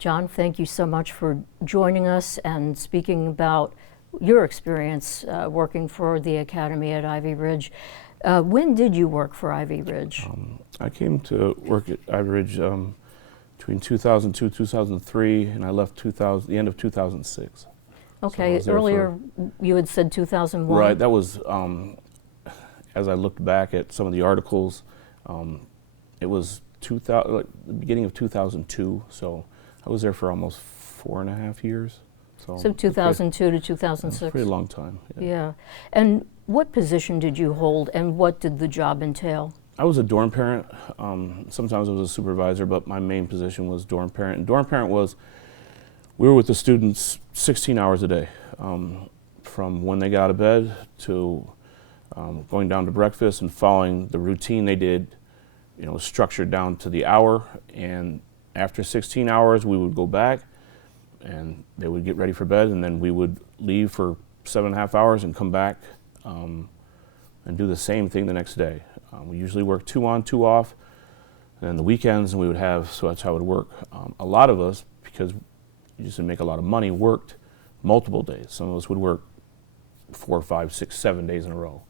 John, thank you so much for joining us and speaking about your experience working for the Academy at Ivy Ridge. When did you work for Ivy Ridge? I came to work at Ivy Ridge between 2002 2003, and I left the end of 2006. Okay, So earlier you had said 2001. Right, that was, as I looked back at some of the articles, it was the beginning of 2002, so I was there for almost 4.5 years. So 2002 to 2006. A pretty long time. Yeah. And what position did you hold, and what did the job entail? I was a dorm parent. Sometimes I was a supervisor, but my main position was dorm parent. And dorm parent was, we were with the students 16 hours a day, from when they got out of bed to going down to breakfast and following the routine they did, structured down to the hour. And after 16 hours, we would go back and they would get ready for bed, and then we would leave for 7.5 hours and come back and do the same thing the next day. We usually work 2 on, 2 off, and then the weekends we would have, so that's how it would work. A lot of us, because you just didn't make a lot of money, worked multiple days. Some of us would work 4, 5, 6, 7 days in a row.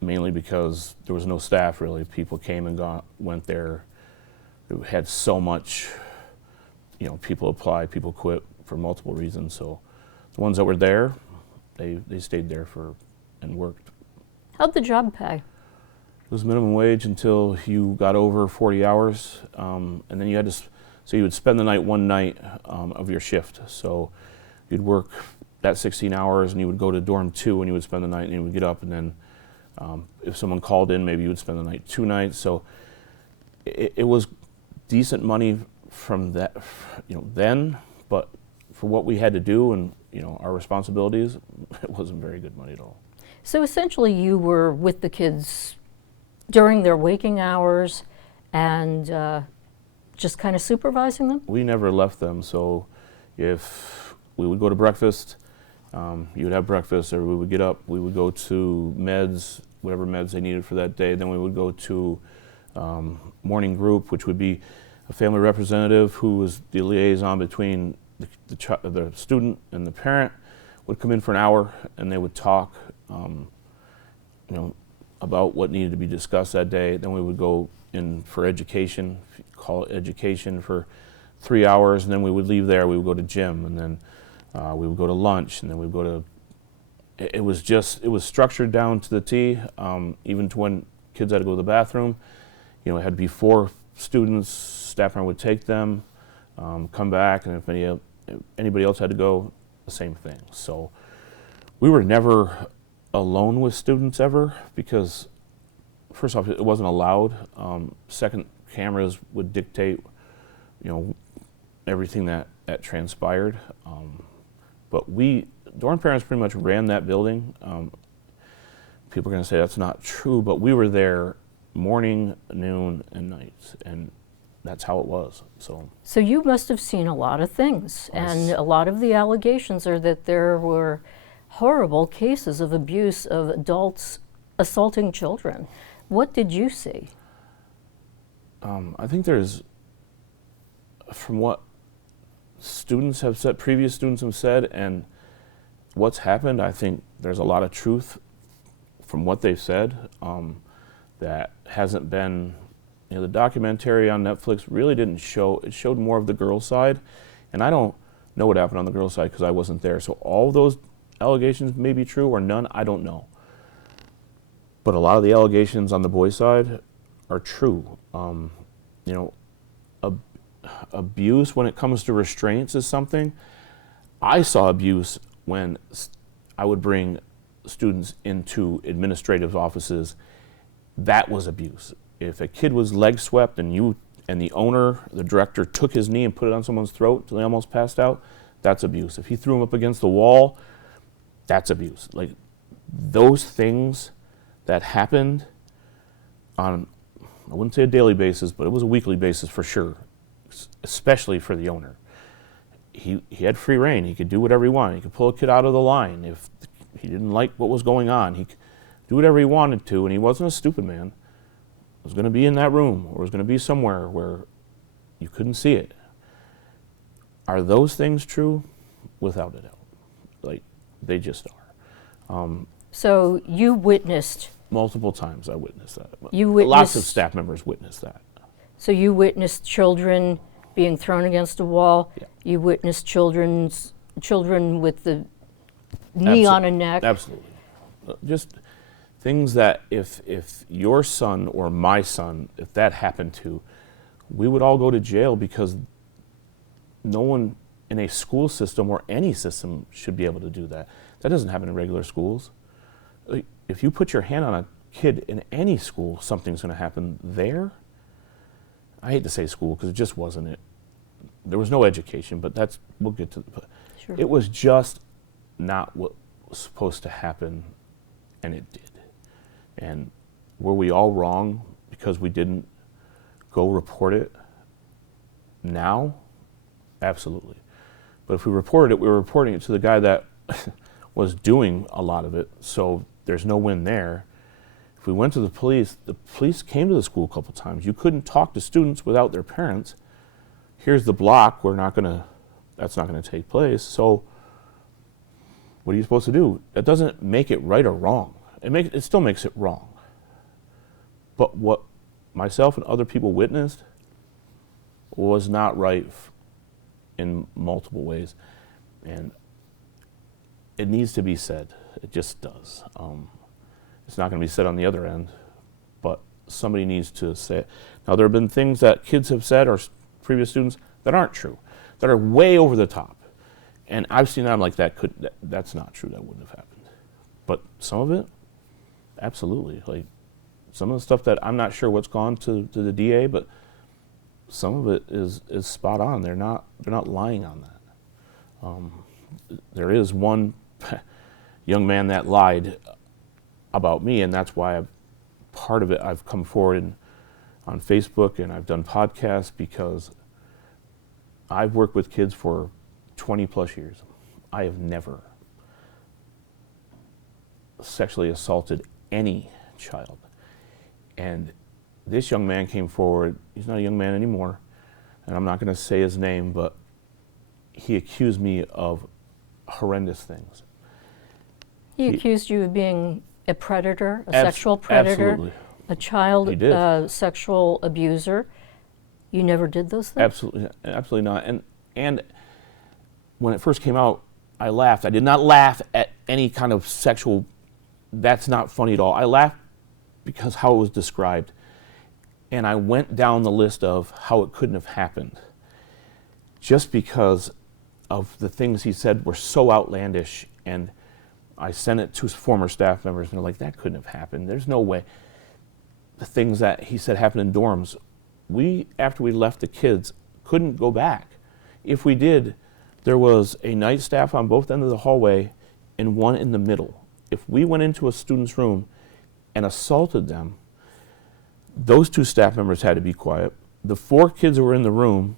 Mainly because there was no staff really. People came and went there. It had so much, people applied, people quit for multiple reasons. So the ones that were there, they stayed there and worked. How'd the job pay? It was minimum wage until you got over 40 hours, and then you would spend the night one night of your shift. So you'd work that 16 hours, and you would go to dorm 2, and you would spend the night, and you would get up, and then if someone called in, maybe you would spend the night 2 nights. So it was decent money from that, then, but for what we had to do and our responsibilities, it wasn't very good money at all. So essentially you were with the kids during their waking hours and just kind of supervising them? We never left them, so if we would go to breakfast, you would have breakfast, or we would get up, we would go to meds, whatever meds they needed for that day, then we would go to morning group, which would be a family representative who was the liaison between the student and the parent, would come in for an hour, and they would talk about what needed to be discussed that day. Then we would go in for education, call it education, for 3 hours, and then we would leave there. We would go to gym, and then we would go to lunch, and then we would go to. It was structured down to the T, even to when kids had to go to the bathroom. It had to be 4 students. Staff member would take them, come back, and if anybody else had to go, the same thing. So we were never alone with students ever, because first off, it wasn't allowed. Second, cameras would dictate, everything that transpired. But dorm parents pretty much ran that building. People are going to say that's not true, but we were there morning, noon, and night, and that's how it was. So you must have seen a lot of things, and a lot of the allegations are that there were horrible cases of abuse of adults assaulting children. What did you see? I think from what students have said, previous students have said, and what's happened, I think there's a lot of truth from what they've said that hasn't been. The documentary on Netflix really didn't show. It showed more of the girls' side, and I don't know what happened on the girls' side because I wasn't there. So all those allegations may be true or none, I don't know. But a lot of the allegations on the boys' side are true. Abuse when it comes to restraints is something. I saw abuse when I would bring students into administrative offices. That was abuse. If a kid was leg swept and the owner, the director, took his knee and put it on someone's throat till they almost passed out, that's abuse. If he threw him up against the wall, that's abuse. Like, those things that happened on, I wouldn't say a daily basis, but it was a weekly basis for sure, especially for the owner. He had free reign. He could do whatever he wanted. He could pull a kid out of the line. If he didn't like what was going on, he could do whatever he wanted to, and he wasn't a stupid man. Was going to be in that room, or was going to be somewhere where You couldn't see it. Are those things true? Without a doubt. Like, they just are. So you witnessed. Multiple times I witnessed that. You Lots of witnessed. staff members witnessed that. So you witnessed children being thrown against a wall. Yeah. You witnessed children with the knee on a neck. Absolutely. Just things that if your son or my son, if that happened to, we would all go to jail, because no one in a school system or any system should be able to do that. That doesn't happen in regular schools. Like, if you put your hand on a kid in any school, something's going to happen there. I hate to say school because it just wasn't it. There was no education, but we'll get to. Sure. It was just not what was supposed to happen, and it did. And were we all wrong because we didn't go report it now? Absolutely. But if we reported it, we were reporting it to the guy that was doing a lot of it, so there's no win there. If we went to the police came to the school a couple times. You couldn't talk to students without their parents. Here's the block, that's not gonna take place, so what are you supposed to do? That doesn't make it right or wrong. It still makes it wrong. But what myself and other people witnessed was not right in multiple ways, and it needs to be said. It just does. It's not going to be said on the other end, but somebody needs to say it. Now, there have been things that kids have said, or previous students, that aren't true, that are way over the top, and I've seen that. I'm like, that's not true. That wouldn't have happened. But some of it, absolutely. Like, some of the stuff that I'm not sure what's gone to the DA, but some of it is spot on. They're not lying on that. There is one young man that lied about me, and that's why part of it I've come forward on Facebook, and I've done podcasts, because I've worked with kids for 20 plus years. I have never sexually assaulted any child. And this young man came forward. He's not a young man anymore, and I'm not going to say his name, but he accused me of horrendous things. He accused you of being a predator, a sexual predator, absolutely. a child sexual abuser. You never did those things? Absolutely not. And when it first came out, I laughed. I did not laugh at any kind of sexual, that's not funny at all. I laughed because how it was described. And I went down the list of how it couldn't have happened, just because of the things he said were so outlandish. And I sent it to his former staff members, and they're like, that couldn't have happened. There's no way. The things that he said happened in dorms, after we left the kids, couldn't go back. If we did, there was a night staff on both ends of the hallway and one in the middle. If we went into a student's room and assaulted them, those two staff members had to be quiet. The 4 kids who were in the room,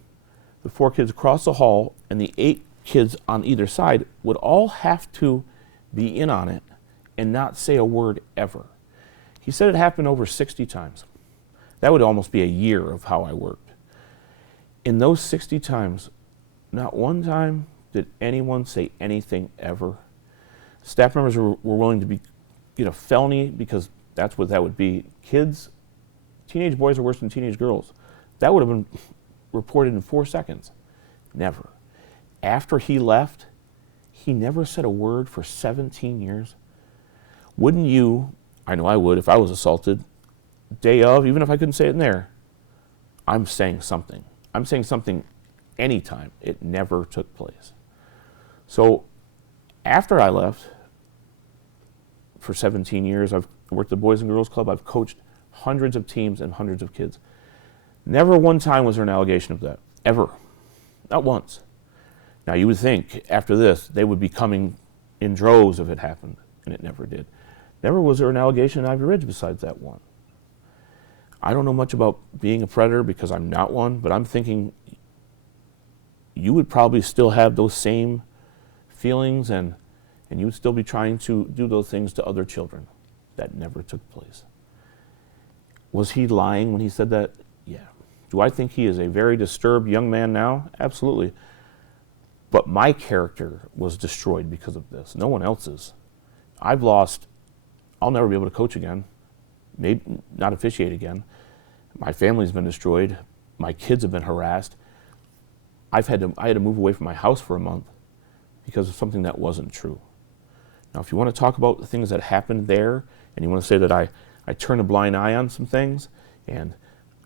the 4 kids across the hall, and the 8 kids on either side would all have to be in on it and not say a word ever. He said it happened over 60 times. That would almost be a year of how I worked. In those 60 times, not one time did anyone say anything ever. Staff members were willing to be, felony, because that's what that would be. Kids, teenage boys are worse than teenage girls. That would have been reported in 4 seconds. Never. After he left, he never said a word for 17 years. Wouldn't you, I know I would if I was assaulted, day of, even if I couldn't say it in there, I'm saying something. I'm saying something anytime. It never took place. So after I left, for 17 years, I've worked at the Boys and Girls Club. I've coached hundreds of teams and hundreds of kids. Never one time was there an allegation of that, ever. Not once. Now, you would think after this, they would be coming in droves if it happened, and it never did. Never was there an allegation in Ivy Ridge besides that one. I don't know much about being a predator because I'm not one, but I'm thinking you would probably still have those same feelings, and you would still be trying to do those things to other children. That never took place. Was he lying when he said that? Yeah, Do I think he is a very disturbed young man now? Absolutely. But my character was destroyed because of this. No one else's. I'll never be able to coach again, maybe not officiate again. My family's been destroyed. My kids have been harassed. I had to move away from my house for a month because of something that wasn't true. Now, if you want to talk about the things that happened there, and you want to say that I turned a blind eye on some things, and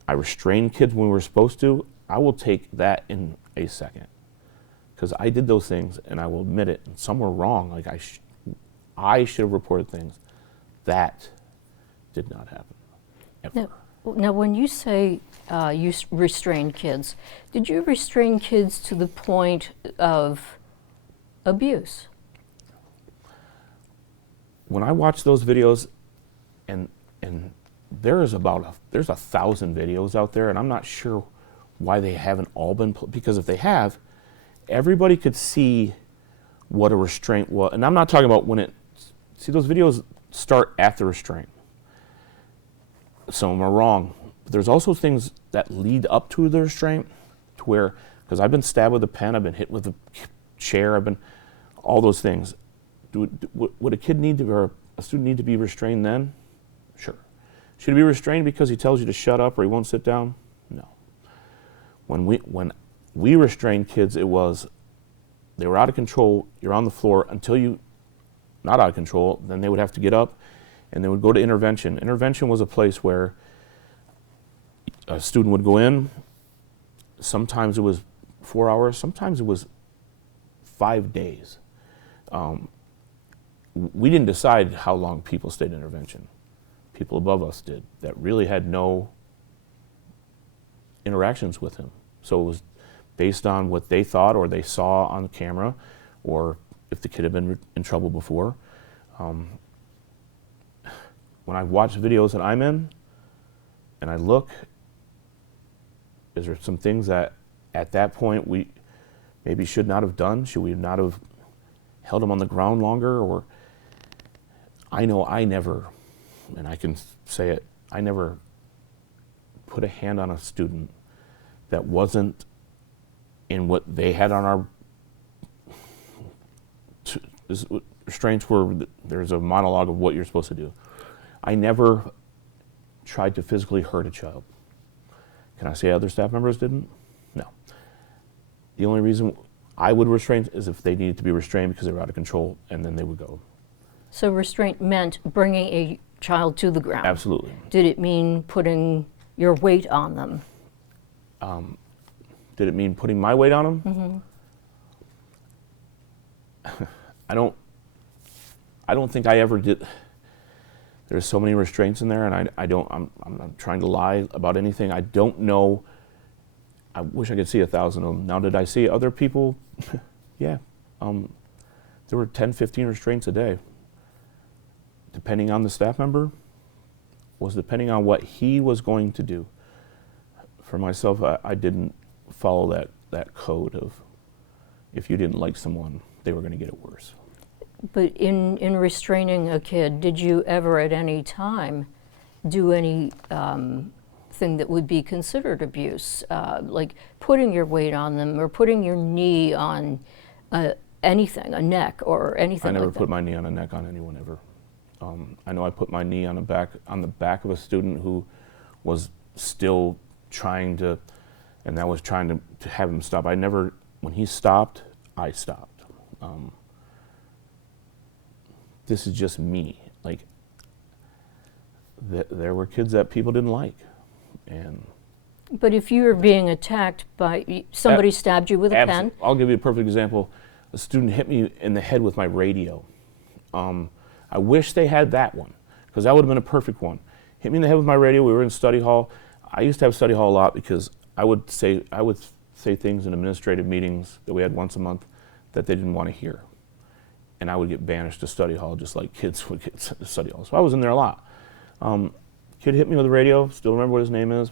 I restrained kids when we were supposed to, I will take that in a second. Because I did those things, and I will admit it, and some were wrong. Like I should have reported things. That did not happen, ever. Now, when you say you restrained kids, did you restrain kids to the point of abuse? When I watch those videos, and there's 1,000 videos out there, and I'm not sure why they haven't all been, because if they have, everybody could see what a restraint was. And I'm not talking about see, those videos start after restraint. Some of them are wrong. But there's also things that lead up to the restraint, to where, because I've been stabbed with a pen, I've been hit with a chair, all those things. Would a kid or a student need to be restrained then? Sure. Should he be restrained because he tells you to shut up or he won't sit down? No. When we restrained kids, they were out of control, you're on the floor until not out of control, then they would have to get up and they would go to intervention. Intervention was a place where a student would go in, sometimes it was 4 hours, sometimes it was 5 days. We didn't decide how long people stayed in intervention. People above us did, that really had no interactions with him. So it was based on what they thought or they saw on the camera, or if the kid had been in trouble before. When I watch videos that I'm in, and I look, is there some things that at that point we maybe should not have done? Should we not have held him on the ground longer? Or I know I never, and I can say it, I never put a hand on a student that wasn't in what they had on our restraints were. There's a monologue of what you're supposed to do. I never tried to physically hurt a child. Can I say other staff members didn't? No. The only reason I would restrain is if they needed to be restrained because they were out of control, and then they would go. So restraint meant bringing a child to the ground? Absolutely. Did it mean putting your weight on them? Did it mean putting my weight on them? Mm-hmm. I don't think I ever did. There's so many restraints in there, and I'm not trying to lie about anything. I don't know. I wish I could see 1,000 of them. Now, did I see other people? Yeah. There were 10, 15 restraints a day. Depending on the staff member, was depending on what he was going to do. For myself, I didn't follow that code of if you didn't like someone, they were going to get it worse. But in restraining a kid, did you ever at any time do any thing that would be considered abuse, like putting your weight on them or putting your knee on anything, a neck or anything like that? I never put my knee on a neck on anyone ever. I know I put my knee on the back of a student who was still trying to, and that was trying to have him stop. When he stopped, I stopped. This is just me. Like, there were kids that people didn't like, and. But if you were being attacked by somebody stabbed you with a pen. I'll give you a perfect example. A student hit me in the head with my radio. I wish they had that one, because that would have been a perfect one. Hit me in the head with my radio. We were in study hall. I used to have study hall a lot because I would say things in administrative meetings that we had once a month that they didn't want to hear. And I would get banished to study hall just like kids would get to study hall. So I was in there a lot. Kid hit me with the radio, still remember what his name is,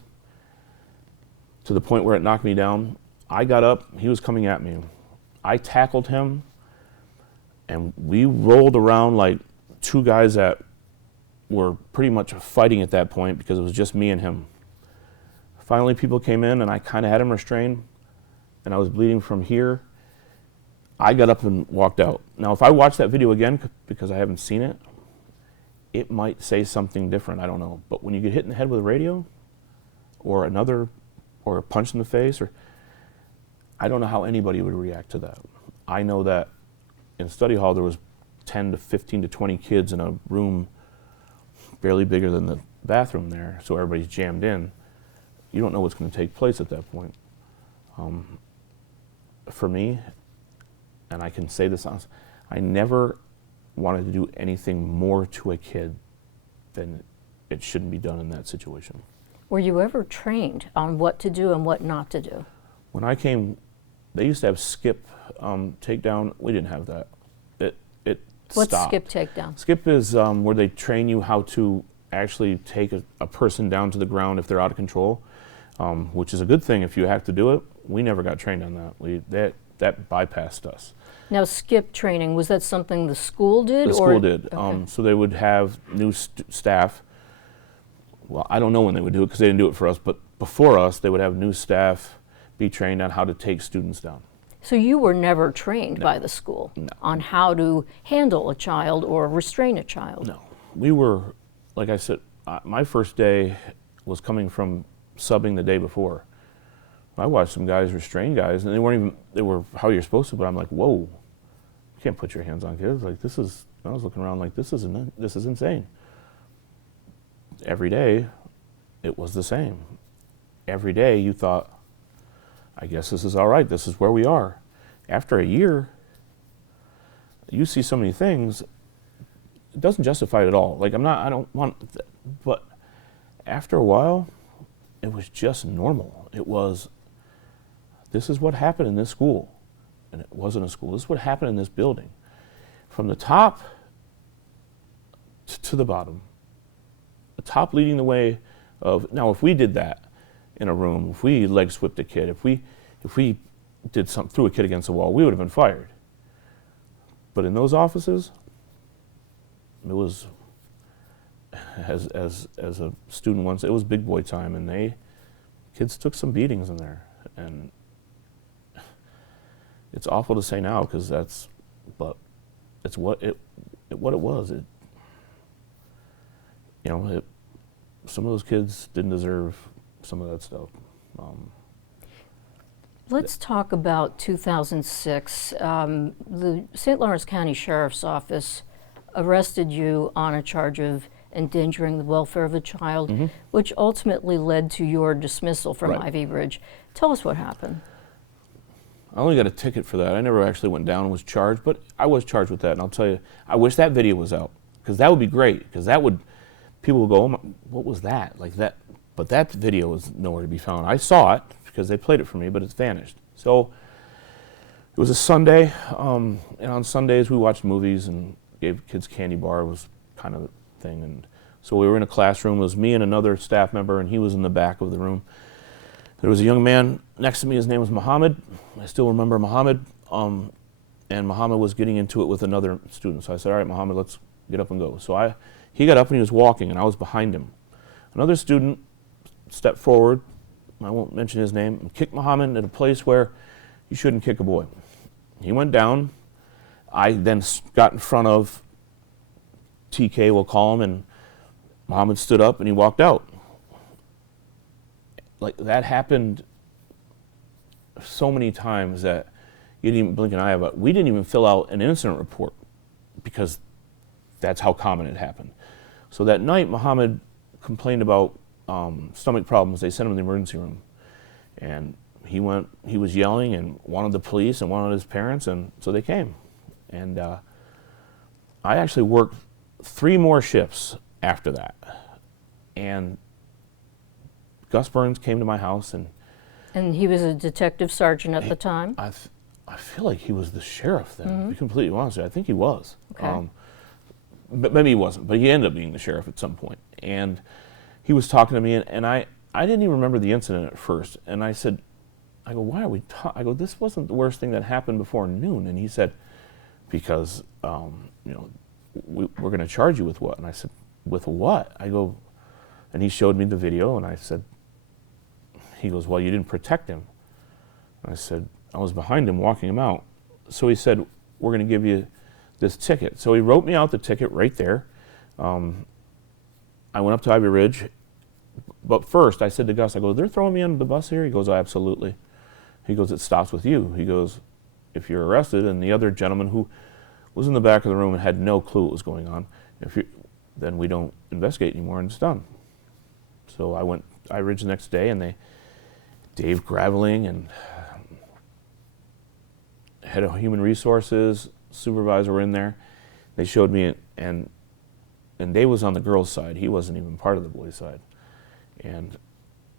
to the point where it knocked me down. I got up, he was coming at me. I tackled him, and we rolled around like two guys that were pretty much fighting at that point because it was just me and him. Finally, people came in, and I kind of had him restrained, and I was bleeding from here. I got up and walked out. Now, if I watch that video again, because I haven't seen it, it might say something different, I don't know. But when you get hit in the head with a radio, or a punch in the face, I don't know how anybody would react to that. I know that in study hall there was 10 to 15 to 20 kids in a room barely bigger than the bathroom there, so everybody's jammed in. You don't know what's going to take place at that point. For me, and I can say this honestly, I never wanted to do anything more to a kid than it shouldn't be done in that situation. Were you ever trained on what to do and what not to do? When I came, they used to have skip takedown. We didn't have that. It What's stopped. skip takedown? Skip is where they train you how to actually take a person down to the ground if they're out of control, which is a good thing if you have to do it. We never got trained on that. That bypassed us. Now, skip training, was that something the school did? The school did. Okay. So they would have new staff. Well, I don't know when they would do it because they didn't do it for us, but before us, they would have new staff be trained on how to take students down. So you were never trained No. by the school No. on how to handle a child or restrain a child? No. We were, like I said, my first day was coming from subbing the day before. I watched some guys restrain guys, and they were how you're supposed to, but I'm like, whoa, you can't put your hands on kids. Like, I was looking around like, this is insane. Every day, it was the same. Every day you thought, I guess this is all right, this is where we are. After a year, you see so many things, it doesn't justify it at all. Like, I don't want, but after a while, it was just normal. It was, this is what happened in this school. And it wasn't a school, this is what happened in this building. From the top to the bottom. The top leading the way of, now if we did that in a room, if we leg swept a kid, if we did something, threw a kid against the wall, we would have been fired. But in those offices, it was, as a student once, it was big boy time, and kids took some beatings in there. And it's awful to say now because but it's what it was. Some of those kids didn't deserve some of that stuff. Let's talk about 2006. The St. Lawrence County Sheriff's Office arrested you on a charge of endangering the welfare of a child, Mm-hmm. which ultimately led to your dismissal from Right. Ivy Ridge. Tell us what happened. I only got a ticket for that. I never actually went down and was charged, but I was charged with that. And I'll tell you, I wish that video was out because that would be great. Because people would go, oh my, what was that? Like that. But that video is nowhere to be found. I saw it because they played it for me, but it's vanished. So it was a Sunday, and on Sundays we watched movies and gave kids candy bar was kind of the thing. And so we were in a classroom. It was me and another staff member, and he was in the back of the room. There was a young man next to me. His name was Muhammad. I still remember Muhammad. And Muhammad was getting into it with another student. So I said, all right, Muhammad, let's get up and go. So he got up and he was walking, and I was behind him. Another student stepped forward, I won't mention his name, and kicked Muhammad at a place where you shouldn't kick a boy. He went down. I then got in front of TK, we'll call him, and Muhammad stood up and he walked out. Like, that happened so many times that you didn't even blink an eye about. We didn't even fill out an incident report because that's how common it happened. So that night, Muhammad complained about stomach problems. They sent him to the emergency room. And he was yelling and wanted the police and wanted his parents, and so they came. And I actually worked 3 more shifts after that. And Gus Burns came to my house, And he was a detective sergeant at the time? I feel like he was the sheriff then, to be completely honest with you. I think he was. Okay. But maybe he wasn't, but he ended up being the sheriff at some point. And he was talking to me, and I didn't even remember the incident at first. And I go, why are we talking? I go, this wasn't the worst thing that happened before noon. And he said, because, we're going to charge you with what? And I said, with what? I go, and he showed me the video, and I said, he goes, well, you didn't protect him. And I said, I was behind him walking him out. So he said, we're going to give you this ticket. So he wrote me out the ticket right there. I went up to Ivy Ridge. But first, I said to Gus, I go, they're throwing me under the bus here? He goes, oh, absolutely. He goes, it stops with you. He goes, if you're arrested, and the other gentleman who was in the back of the room and had no clue what was going on, then we don't investigate anymore and it's done. So I went to Ivy Ridge the next day, and Dave Graveling and head of human resources, supervisor were in there. They showed me, and Dave was on the girls' side. He wasn't even part of the boys' side. And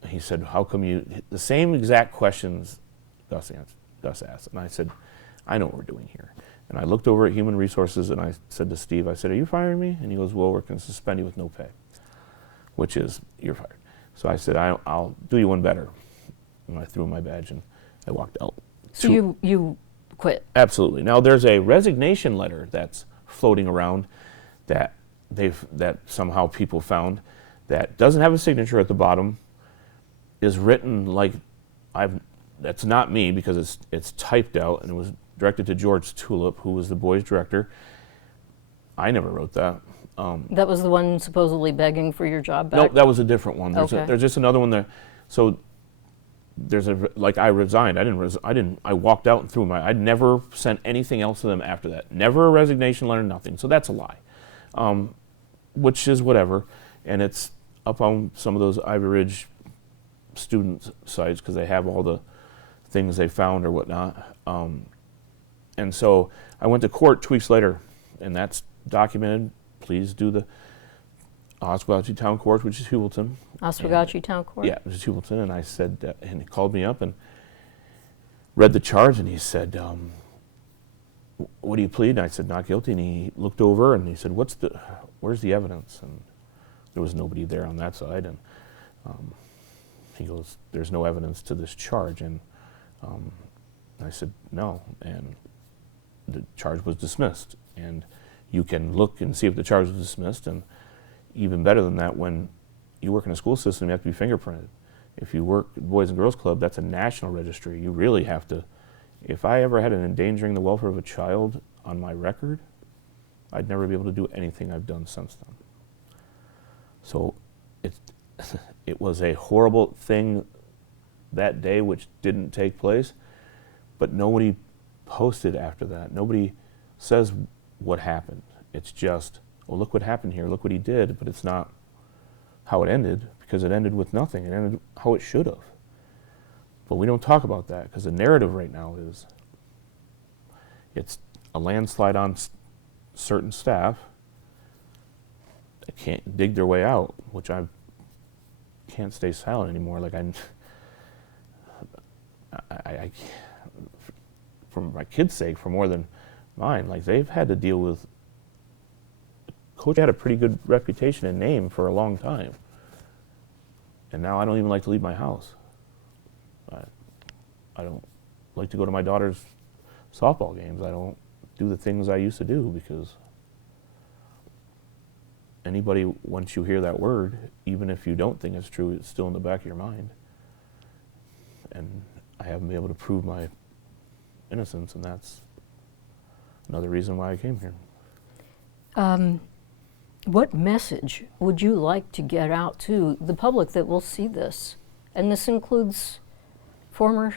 he said, how come the same exact questions Gus asked. And I said, I know what we're doing here. And I looked over at human resources, and I said to Steve, I said, are you firing me? And he goes, well, we're going to suspend you with no pay, which is, you're fired. So I said, I'll do you one better. And I threw in my badge, and I walked out. So you quit? Absolutely. Now, there's a resignation letter that's floating around that somehow people found that doesn't have a signature at the bottom, is written like that's not me, because it's typed out, and it was directed to George Tulip, who was the boys' director. I never wrote that. That was the one supposedly begging for your job back? No, that was a different one. There's just another one there. So I resigned. I walked out and threw I'd never sent anything else to them after that. Never a resignation letter, nothing. So that's a lie, which is whatever. And it's up on some of those Ivy Ridge student sites, because they have all the things they found or whatnot. And so I went to court 2 weeks later, and that's documented. Please do the Oswegatchie Town Court, which is Hewelton. Oswegatchie Town Court? Yeah, which is Hewelton. And I said, and he called me up and read the charge, and he said, what do you plead? And I said, not guilty. And he looked over and he said, where's the evidence? And there was nobody there on that side. And he goes, there's no evidence to this charge. And I said, no. And the charge was dismissed. And you can look and see if the charge was dismissed. And even better than that, when you work in a school system, you have to be fingerprinted. If you work at Boys and Girls Club, that's a national registry. You really have to. If I ever had an endangering the welfare of a child on my record, I'd never be able to do anything I've done since then. So it was a horrible thing that day, which didn't take place, but nobody posted after that. Nobody says what happened. It's just, oh, look what happened here, look what he did, but it's not how it ended, because it ended with nothing. It ended how it should have. But we don't talk about that, because the narrative right now is it's a landslide on certain staff that can't dig their way out, which I can't stay silent anymore. Like I for my kids' sake, for more than mine, like they've had to deal with. Coach had a pretty good reputation and name for a long time, and now I don't even like to leave my house. I don't like to go to my daughter's softball games. I don't do the things I used to do, because anybody, once you hear that word, even if you don't think it's true, it's still in the back of your mind. And I haven't been able to prove my innocence, and that's another reason why I came here. What message would you like to get out to the public that will see this? And this includes former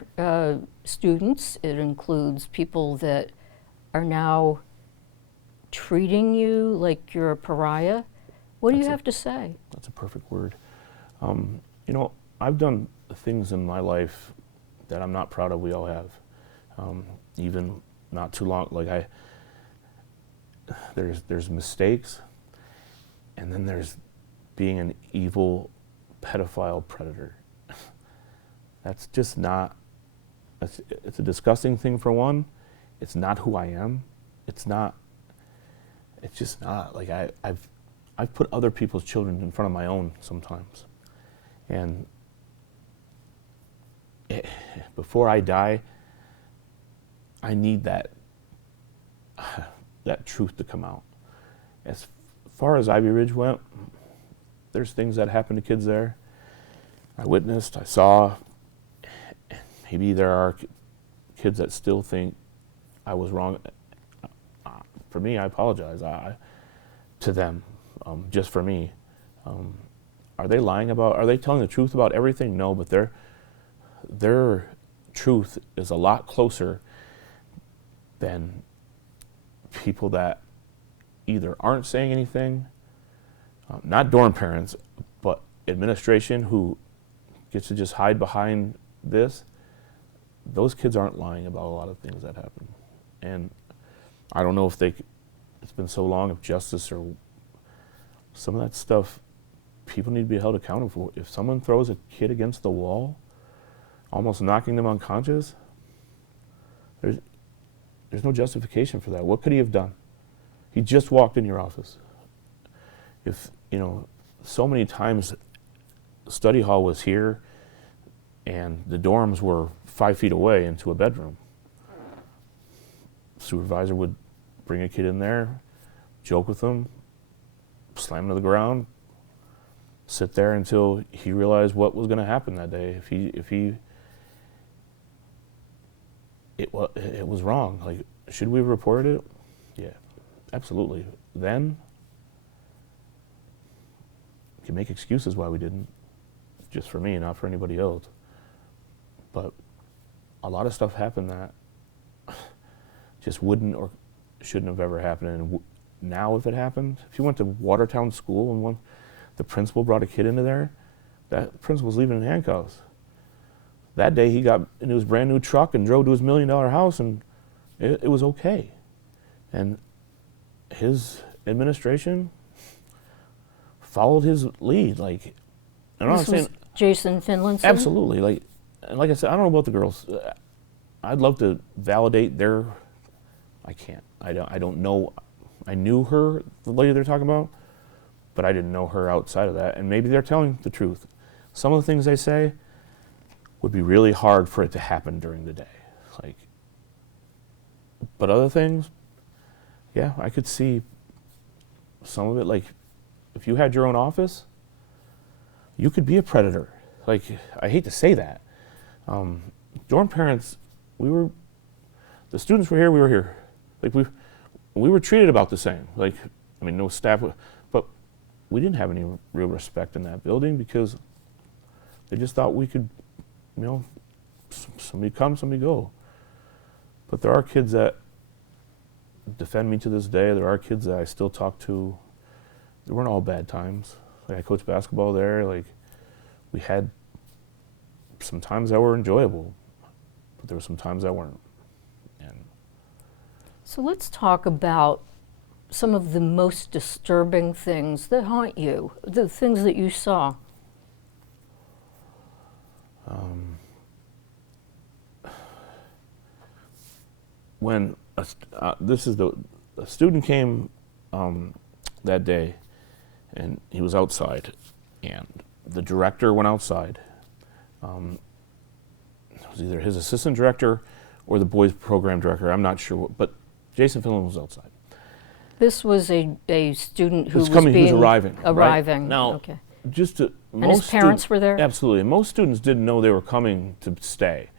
students, it includes people that are now treating you like you're a pariah. What do you have to say? That's a perfect word. You know, I've done things in my life that I'm not proud of. We all have. Even not too long, like there's mistakes, and then there's being an evil pedophile predator. That's just not, it's a disgusting thing for one. It's not who I am. It's just not. Like I've put other people's children in front of my own sometimes. And before I die, I need that truth to come out. As far as Ivy Ridge went, there's things that happened to kids there. I witnessed, I saw, maybe there are kids that still think I was wrong. For me, I apologize to them, just for me. Are they lying are they telling the truth about everything? No, but their truth is a lot closer than people that either aren't saying anything, not dorm parents, but administration who gets to just hide behind this. Those kids aren't lying about a lot of things that happen. And I don't know if it's been so long, if justice or some of that stuff, people need to be held accountable for. If someone throws a kid against the wall, almost knocking them unconscious, there's no justification for that. What could he have done? He just walked in your office. If, so many times study hall was here and the dorms were 5 feet away into a bedroom. Supervisor would bring a kid in there, joke with them, slam him to the ground, sit there until he realized what was going to happen that day. It was wrong. Like, should we have reported it? Yeah, absolutely. Then you can make excuses why we didn't, just for me, not for anybody else. But a lot of stuff happened that just wouldn't or shouldn't have ever happened. And now, if it happened, if you went to Watertown school and the principal brought a kid into there, that principal's leaving in handcuffs. That day he got into his brand new truck and drove to his $1 million house, and it was okay. And his administration followed his lead. Like, and This was Jason Finlinson? Absolutely. Like I said, I don't know about the girls. I'd love to validate their. I can't. I don't know. I knew her, the lady they're talking about, but I didn't know her outside of that. And maybe they're telling the truth. Some of the things they say would be really hard for it to happen during the day. But other things, yeah, I could see some of it. Like, if you had your own office, you could be a predator. Like, I hate to say that. Dorm parents, the students were here, we were here. Like, we were treated about the same. Like, I mean, no staff, but we didn't have any real respect in that building because they just thought we could, somebody come, somebody go. But there are kids that defend me to this day. There are kids that I still talk to. They weren't all bad times. Like, I coached basketball there. Like, we had some times that were enjoyable, but there were some times that weren't. So let's talk about some of the most disturbing things that haunt you, the things that you saw. When a student came that day, and he was outside, and the director went outside. It was either his assistant director or the boys program director. I'm not sure, but Jason Finland was outside. This was a student who was arriving. Arriving. Right? Now, okay. And his parents were there? Absolutely. And most students didn't know they were coming to stay.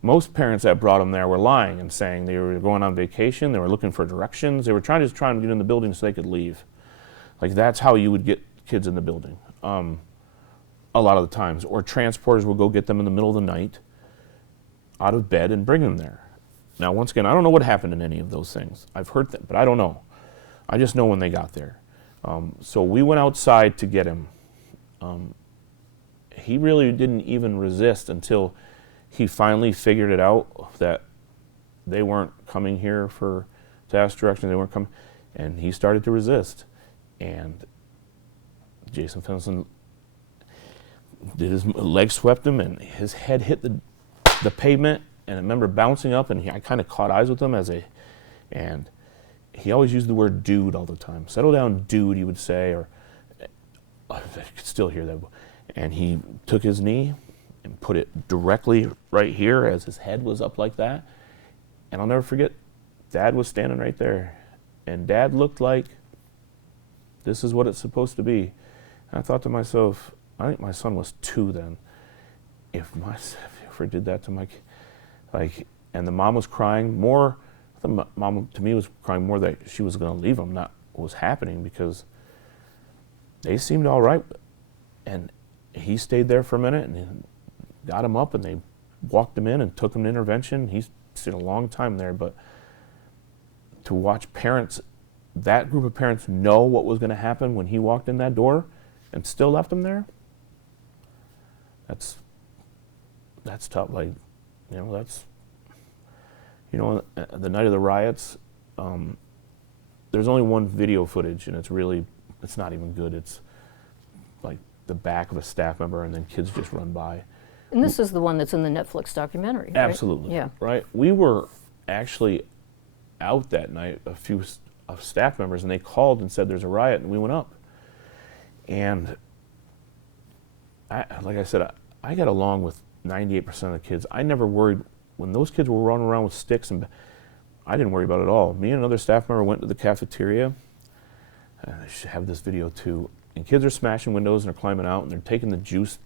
Most parents that brought them there were lying and saying they were going on vacation, they were looking for directions, they were trying to get in the building so they could leave. Like, that's how you would get kids in the building a lot of the times. Or transporters would go get them in the middle of the night out of bed and bring them there. Now, once again, I don't know what happened in any of those things. I've heard that, but I don't know. I just know when they got there. So we went outside to get him. He really didn't even resist until he finally figured it out that they weren't coming here to ask directions. They weren't coming, and he started to resist. And Jason Finlinson did his leg swept him, and his head hit the pavement. And I remember bouncing up, and I kind of caught eyes with him and he always used the word dude all the time. Settle down, dude, he would say, or I could still hear that. And he took his knee and put it directly right here as his head was up like that. And I'll never forget, Dad was standing right there. And Dad looked like this is what it's supposed to be. And I thought to myself, I think my son was 2 then. If I did that to my kid, Like, and the mom was crying more. The mom to me was crying more that she was going to leave him, not what was happening, because they seemed all right. And he stayed there for a minute and got him up, and they walked him in and took him to intervention. He stayed a long time there, but to watch parents, that group of parents, know what was going to happen when he walked in that door and still left him there, that's tough. Like, that's, the night of the riots, there's only one video footage, and it's not even good. It's like the back of a staff member, and then kids just run by. And this is the one that's in the Netflix documentary, right? Absolutely. Yeah. Right? We were actually out that night, a few of staff members, and they called and said there's a riot, and we went up. And like I said, I got along with 98% of the kids. I never worried when those kids were running around with sticks, and I didn't worry about it at all. Me and another staff member went to the cafeteria. I should have this video too. And kids are smashing windows and they're climbing out, and they're taking the juice,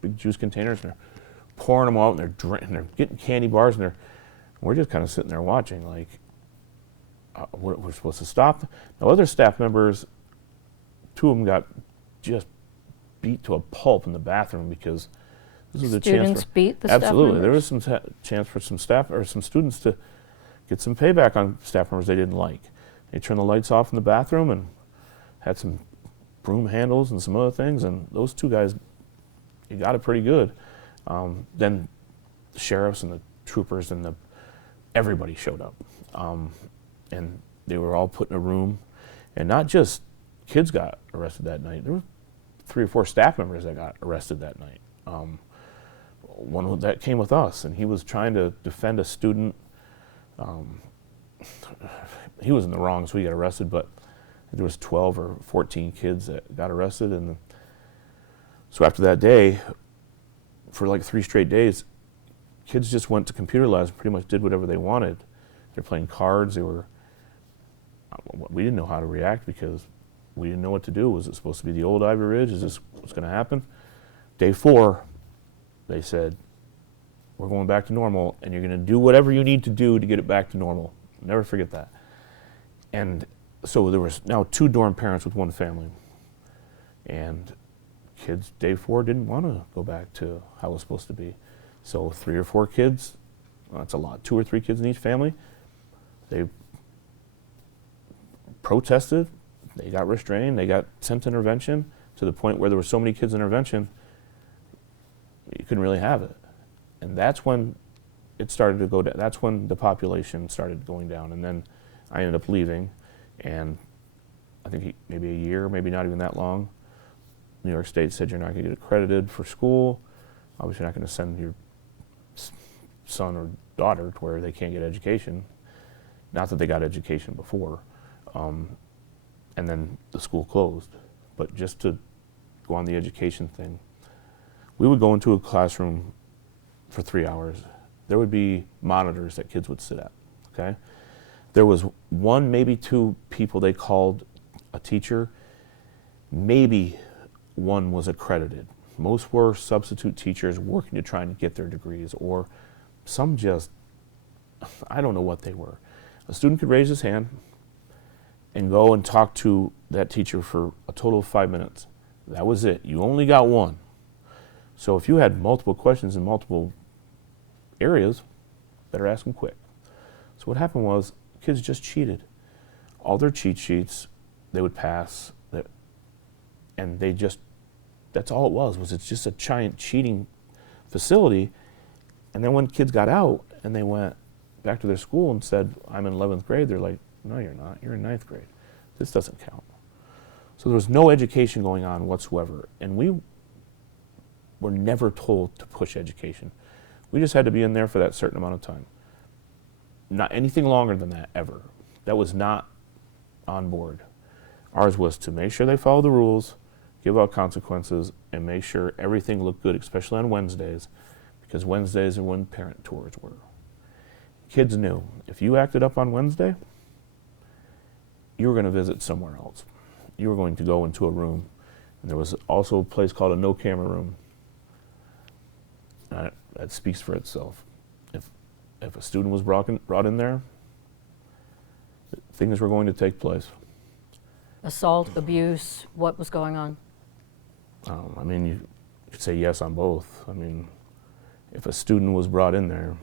big juice containers, and they're pouring them out, and they're drinking, they're getting candy bars, and we're just kind of sitting there watching, like, we're supposed to stop. Now, other staff members, two of them got just beat to a pulp in the bathroom because this was a chance Students for, beat the staff absolutely. There members? was some chance for some staff or some students to get some payback on staff members they didn't like. They turned the lights off in the bathroom and had some broom handles and some other things, and those two guys, you got it pretty good. Then the sheriffs and the troopers and everybody showed up, and they were all put in a room, and not just kids got arrested that night. There were 3 or 4 staff members that got arrested that night. One that came with us, and he was trying to defend a student. He was in the wrong, so he got arrested, but there was 12 or 14 kids that got arrested. And so after that day, for like 3 straight days, kids just went to computer labs and pretty much did whatever they wanted. They're playing cards. We didn't know how to react because we didn't know what to do. Was it supposed to be the old Ivy Ridge? Is this what's going to happen? Day 4, they said, we're going back to normal, and you're going to do whatever you need to do to get it back to normal. Never forget that. And so there was now 2 dorm parents with 1 family. And kids, day 4, didn't want to go back to how it was supposed to be. So 3 or 4 kids, well, that's a lot, 2 or 3 kids in each family, they protested, they got restrained, they got sent to intervention, to the point where there were so many kids in intervention, you couldn't really have it. And that's when it started to go down. That's when the population started going down. And then I ended up leaving, and I think maybe a year, maybe not even that long, New York State said you're not going to get accredited for school. Obviously, you're not going to send your son or daughter to where they can't get education. Not that they got education before. And then the school closed. But just to go on the education thing, we would go into a classroom for 3 hours. There would be monitors that kids would sit at, okay? There was 1, maybe 2 people they called a teacher. Maybe 1 was accredited. Most were substitute teachers working to try and get their degrees, or some just, I don't know what they were. A student could raise his hand and go and talk to that teacher for a total of 5 minutes. That was it. You only got 1. So if you had multiple questions in multiple areas, better ask them quick. So what happened was kids just cheated. All their cheat sheets, they would pass, and they just, that's all it was it's just a giant cheating facility. And then when kids got out and they went back to their school and said, I'm in 11th grade, they're like, no, you're not. You're in 9th grade. This doesn't count. So there was no education going on whatsoever. And we were never told to push education. We just had to be in there for that certain amount of time. Not anything longer than that, ever. That was not on board. Ours was to make sure they follow the rules, give out consequences, and make sure everything looked good, especially on Wednesdays, because Wednesdays are when parent tours were. Kids knew if you acted up on Wednesday, you were going to visit somewhere else. You were going to go into a room. And there was also a place called a no-camera room. That speaks for itself. if a student was brought in there, things were going to take place. Assault, abuse, what was going on? I mean, you could say yes on both. I mean, if a student was brought in there,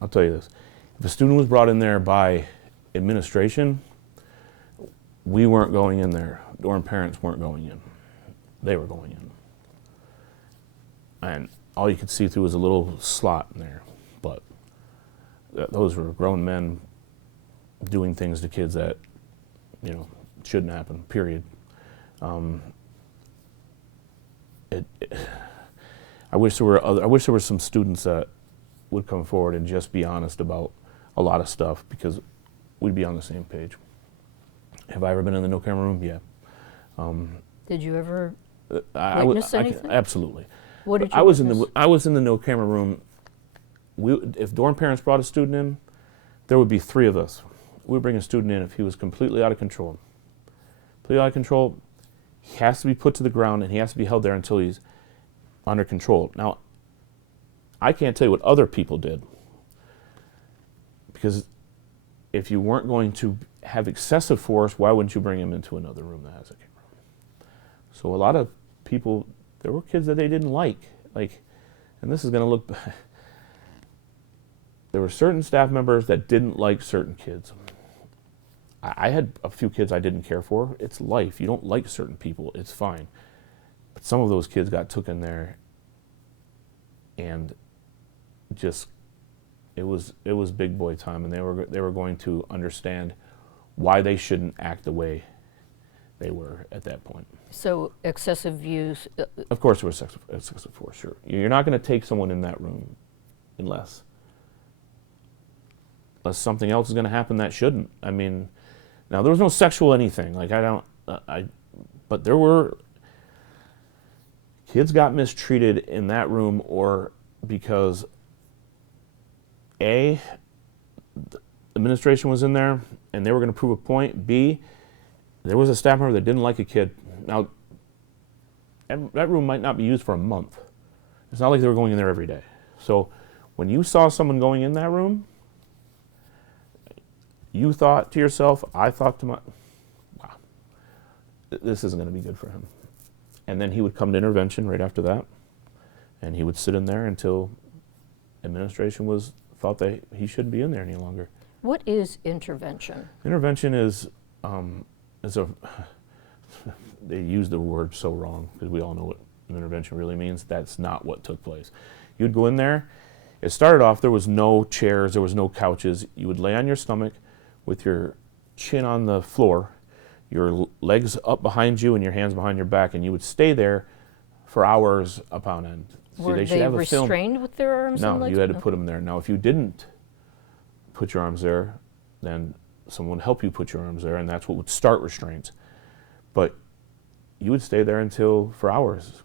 I'll tell you this, if a student was brought in there by administration, we weren't going in there. Dorm parents weren't going in. They were going in. And all you could see through was a little slot in there. But those were grown men doing things to kids that, shouldn't happen, period. I wish there were some students that would come forward and just be honest about a lot of stuff, because we'd be on the same page. Have I ever been in the no-camera room? Yeah. Did you ever witness anything? Absolutely. What did you witness? I was in the no-camera room. If dorm parents brought a student in, there would be 3 of us. We would bring a student in if he was completely out of control. Completely out of control, he has to be put to the ground and he has to be held there until he's under control. Now, I can't tell you what other people did, because if you weren't going to have excessive force, why wouldn't you bring him into another room that has a camera? So a lot of people, there were kids that they didn't like, and this is going to look bad. There were certain staff members that didn't like certain kids. I had a few kids I didn't care for. It's life. You don't like certain people. It's fine. But some of those kids got took in there, and just it was big boy time, and they were going to understand why they shouldn't act the way they were at that point. So excessive use. Of course, there was excessive force. Sure, you're not going to take someone in that room unless something else is going to happen that shouldn't. I mean, now there was no sexual anything. But there were kids got mistreated in that room, or because A, the administration was in there and they were going to prove a point. B, there was a staff member that didn't like a kid. Now, that room might not be used for a month. It's not like they were going in there every day. So when you saw someone going in that room, you thought to yourself, I thought to wow, this isn't going to be good for him. And then he would come to intervention right after that, and he would sit in there until administration thought that he shouldn't be in there any longer. What is intervention? Intervention is they use the word so wrong, because we all know what an intervention really means. That's not what took place. You'd go in there. It started off, there was no chairs, there was no couches. You would lay on your stomach with your chin on the floor, your legs up behind you and your hands behind your back, and you would stay there for hours upon end. Were they restrained with their arms and legs? No, you had to put them there. Now, if you didn't put your arms there, then someone would help you put your arms there, and that's what would start restraints. But you would stay there for hours,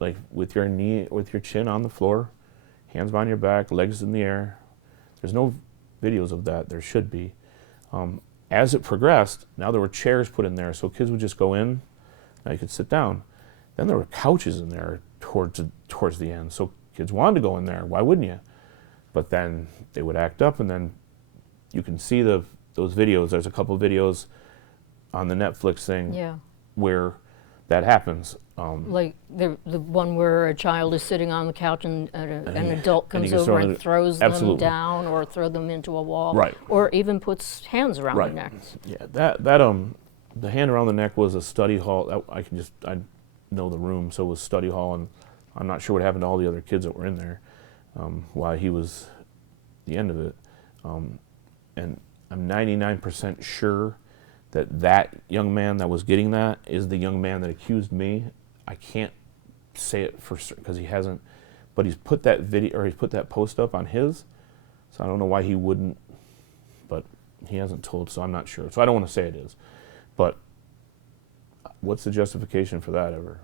like with your chin on the floor, hands behind your back, legs in the air. There's no videos of that. There should be. As it progressed, now there were chairs put in there, so kids would just go in. Now you could sit down. Then there were couches in there towards the end, so kids wanted to go in there. Why wouldn't you? But then they would act up, and then you can see those videos. There's a couple videos on the Netflix thing where that happens. Like the one where a child is sitting on the couch and an adult comes over and throws them down, or throw them into a wall, right? Or even puts hands around their necks. Yeah, that the hand around the neck was a study hall. I know the room, so it was study hall, and I'm not sure what happened to all the other kids that were in there. Why he was the end of it, and I'm 99% sure that young man that was getting that is the young man that accused me. I can't say it for certain because he hasn't, but he's put that video, or he's put that post up on his, so I don't know why he wouldn't, but he hasn't told, so I'm not sure. So I don't want to say it is, but what's the justification for that ever?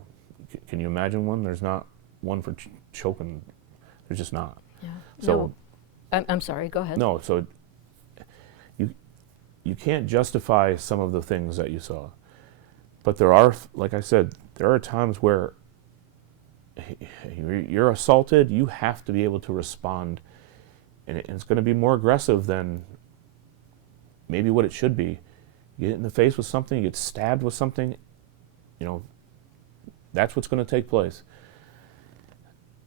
Can you imagine one? There's not one for choking. There's just not. Yeah. So no. I'm sorry, go ahead. No, so you can't justify some of the things that you saw. But there are, like I said, there are times where you're assaulted, you have to be able to respond, and it's going to be more aggressive than maybe what it should be. You get in the face with something, you get stabbed with something, that's what's going to take place.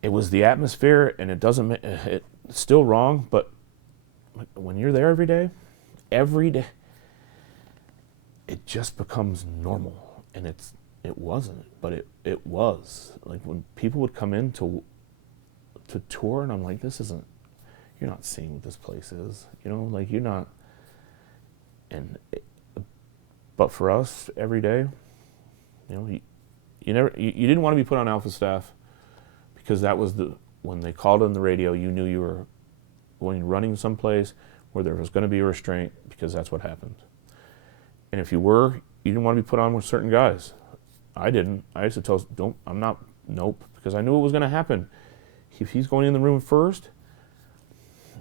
It was the atmosphere, and it's still wrong, but when you're there every day, it just becomes normal. And it wasn't, but it was. Like when people would come in to tour, and I'm like, you're not seeing what this place is. You're not. But for us, every day, you didn't want to be put on alpha staff, because that was when they called on the radio, you knew you were running someplace where there was going to be a restraint, because that's what happened. And if you didn't want to be put on with certain guys. I didn't. I used to tell, nope, because I knew it was going to happen. If he's going in the room first,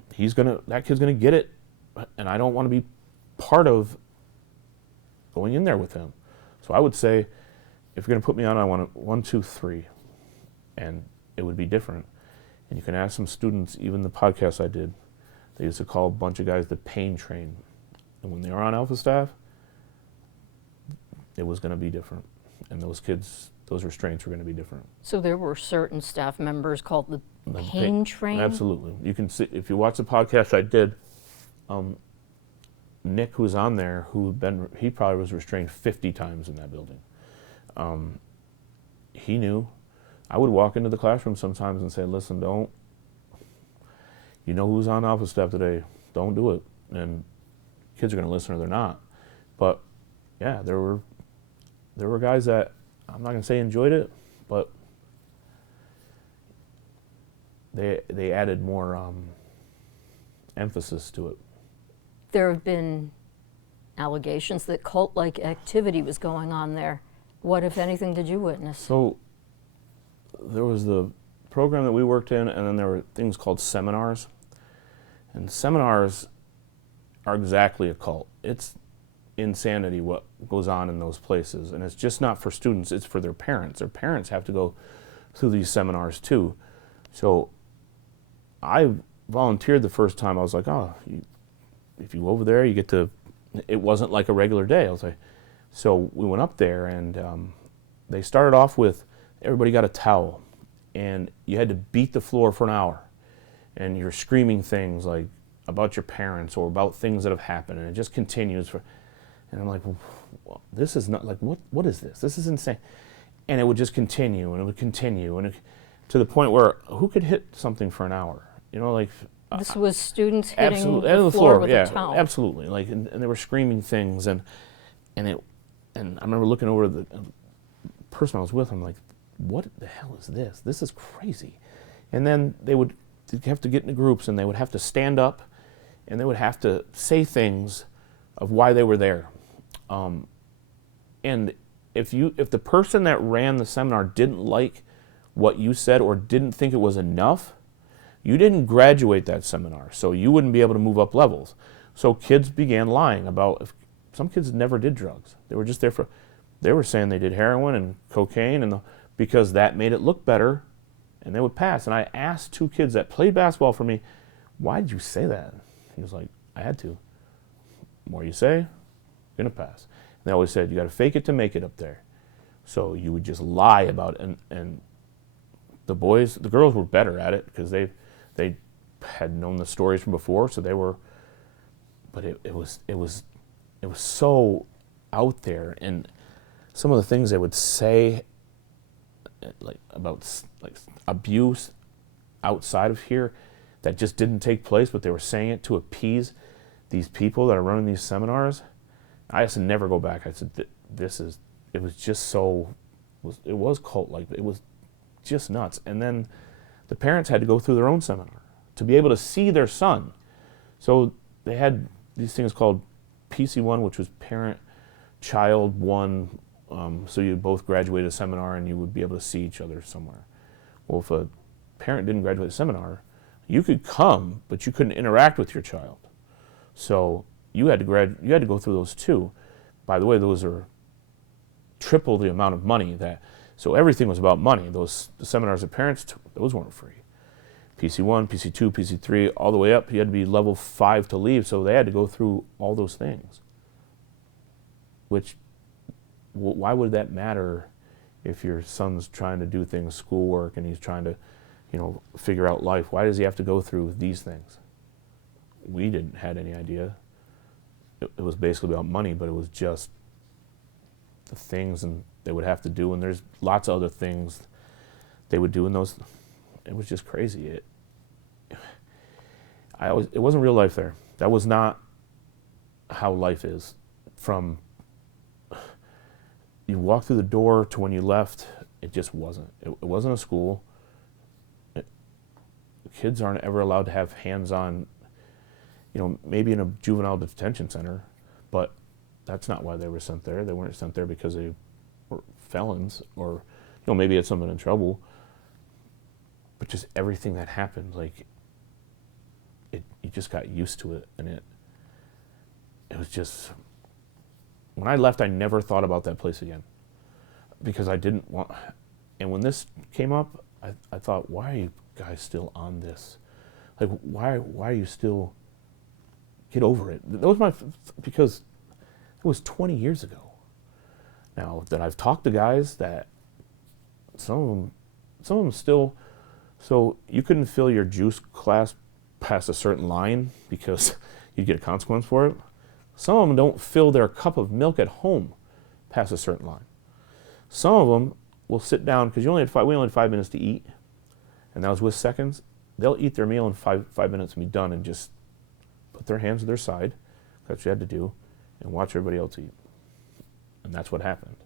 that kid's going to get it, and I don't want to be part of going in there with him. So I would say, if you're going to put me on, I want 1, 2, 3, and it would be different. And you can ask some students, even the podcast I did, they used to call a bunch of guys the pain train. And when they were on alpha staff, it was going to be different. And those restraints were going to be different. So there were certain staff members called the pain train? Absolutely. You can see, if you watch the podcast I did, Nick, who's on there, he probably was restrained 50 times in that building. He knew. I would walk into the classroom sometimes and say, listen, you know who's on alpha staff today, don't do it. And kids are going to listen or they're not. But yeah, there were guys that, I'm not going to say enjoyed it, but they added more emphasis to it. There have been allegations that cult-like activity was going on there. What, if anything, did you witness? So there was the program that we worked in, and then there were things called seminars. And seminars are exactly a cult. It's insanity what goes on in those places. And it's just not for students, it's for their parents. Their parents have to go through these seminars too. So I volunteered the first time. I was like, if you go over there, you get to, it wasn't like a regular day. I was like, so we went up there, and they started off with, everybody got a towel, and you had to beat the floor for an hour. And you're screaming things like about your parents or about things that have happened, and it just continues and I'm like, well, this is not, like, what is this? This is insane. And it would just continue, and it would continue, and to the point where who could hit something for an hour? This was students hitting the floor with yeah, a towel. Absolutely. And they were screaming things, and I remember looking over the person I was with. I'm like, what the hell is this? This is crazy. And then they'd have to get into groups, and they would have to stand up, and they would have to say things of why they were there. And if the person that ran the seminar didn't like what you said or didn't think it was enough, you didn't graduate that seminar, so you wouldn't be able to move up levels. So kids began lying about, some kids never did drugs. They were just there they were saying they did heroin and cocaine, because that made it look better, and they would pass. And I asked 2 kids that played basketball for me, why did you say that? He was like, I had to. The more you say, you're going to pass. And they always said, you got to fake it to make it up there. So you would just lie about it. And the girls were better at it, because they had known the stories from before, so they were, but it was so out there. And some of the things they would say, about abuse outside of here, that just didn't take place, but they were saying it to appease these people that are running these seminars. I used to never go back. I said, it was just so, it was cult-like. It was just nuts. And then the parents had to go through their own seminar to be able to see their son. So they had these things called PC1, which was parent-child 1. So you both graduated a seminar, and you would be able to see each other somewhere. Well, if a parent didn't graduate a seminar, you could come, but you couldn't interact with your child. So you had to go through those too. By the way, those are triple the amount of money that. So everything was about money. The seminars that parents took, those weren't free. PC1, PC2, PC3, all the way up, you had to be level 5 to leave, so they had to go through all those things. Which, why would that matter if your son's trying to do things, schoolwork, and he's trying to, figure out life? Why does he have to go through these things? We didn't had any idea. It was basically about money, but it was just the things and they would have to do, and there's lots of other things they would do in those. It was just crazy. It wasn't real life there. That was not how life is. From you walk through the door to when you left, it just wasn't. It wasn't a school. Kids aren't ever allowed to have hands-on, maybe in a juvenile detention center, but that's not why they were sent there. They weren't sent there because they were felons or, maybe had someone in trouble. But just everything that happened, you just got used to it, and it was just. When I left, I never thought about that place again, because I didn't want. And when this came up, I thought, why are you guys still on this? Why are you still? Get over it. That was because it was 20 years ago. Now that I've talked to guys that some of them still. So you couldn't fill your juice class past a certain line because you'd get a consequence for it. Some of them don't fill their cup of milk at home past a certain line. Some of them will sit down because we only had 5 minutes to eat, and that was with seconds. They'll eat their meal in five minutes and be done, and just put their hands to their side. That's what you had to do, and watch everybody else eat. And that's what happened.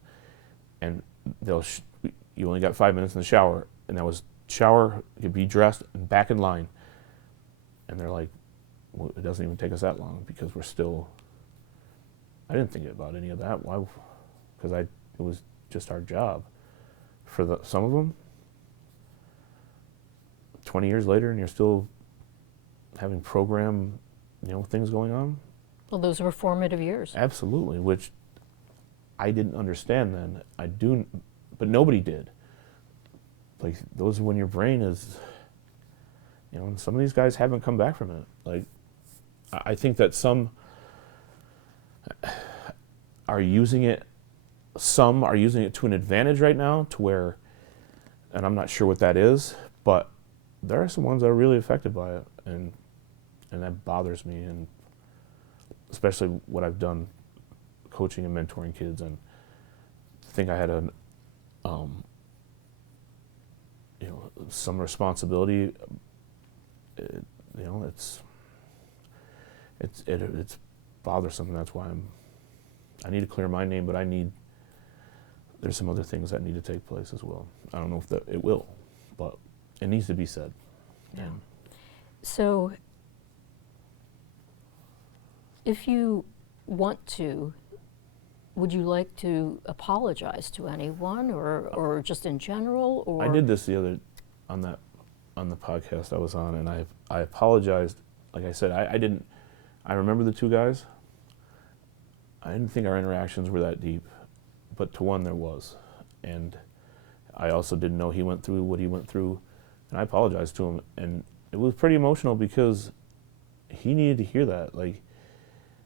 And you only got 5 minutes in the shower, and that was shower, you'd be dressed, and back in line. And they're like, well, it doesn't even take us that long because we're still. I didn't think about any of that. Why? Because it was just our job. For some of them, 20 years later, and you're still having program, things going on. Well, those were formative years. Absolutely, which I didn't understand then. I do, but nobody did. Those are when your brain is, and some of these guys haven't come back from it. I think that some are using it. Some are using it to an advantage right now, to where, and I'm not sure what that is, but there are some ones that are really affected by it, and that bothers me, and especially what I've done, coaching and mentoring kids, and I think I had some responsibility. It's bothersome. And that's why I need to clear my name, but there's some other things that need to take place as well. I don't know if it will, but it needs to be said. Yeah. So, if you want to, would you like to apologize to anyone, or just in general? Or I did this the other on the podcast I was on, and I apologized. Like I said, I remember the two guys. I didn't think our interactions were that deep, but to one there was, and I also didn't know he went through what he went through, and I apologized to him, and it was pretty emotional because he needed to hear that.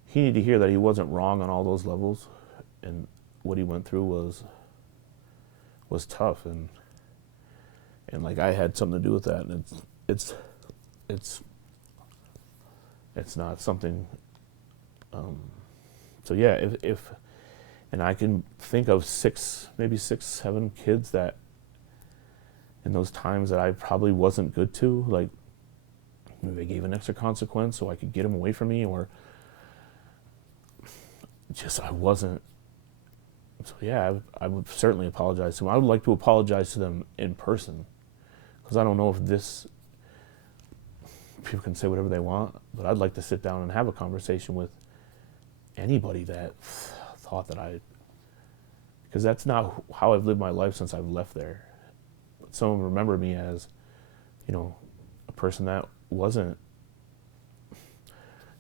He needed to hear that he wasn't wrong on all those levels, and what he went through was tough, and I had something to do with that, and it's not something. So yeah, if and I can think of maybe six, 7 kids that in those times that I probably wasn't good to, maybe they gave an extra consequence so I could get them away from me, or just I wasn't. So yeah, I would certainly apologize to them. I would like to apologize to them in person, because I don't know if people can say whatever they want, but I'd like to sit down and have a conversation with anybody that thought that because that's not how I've lived my life since I've left there. Someone remember me as, a person that wasn't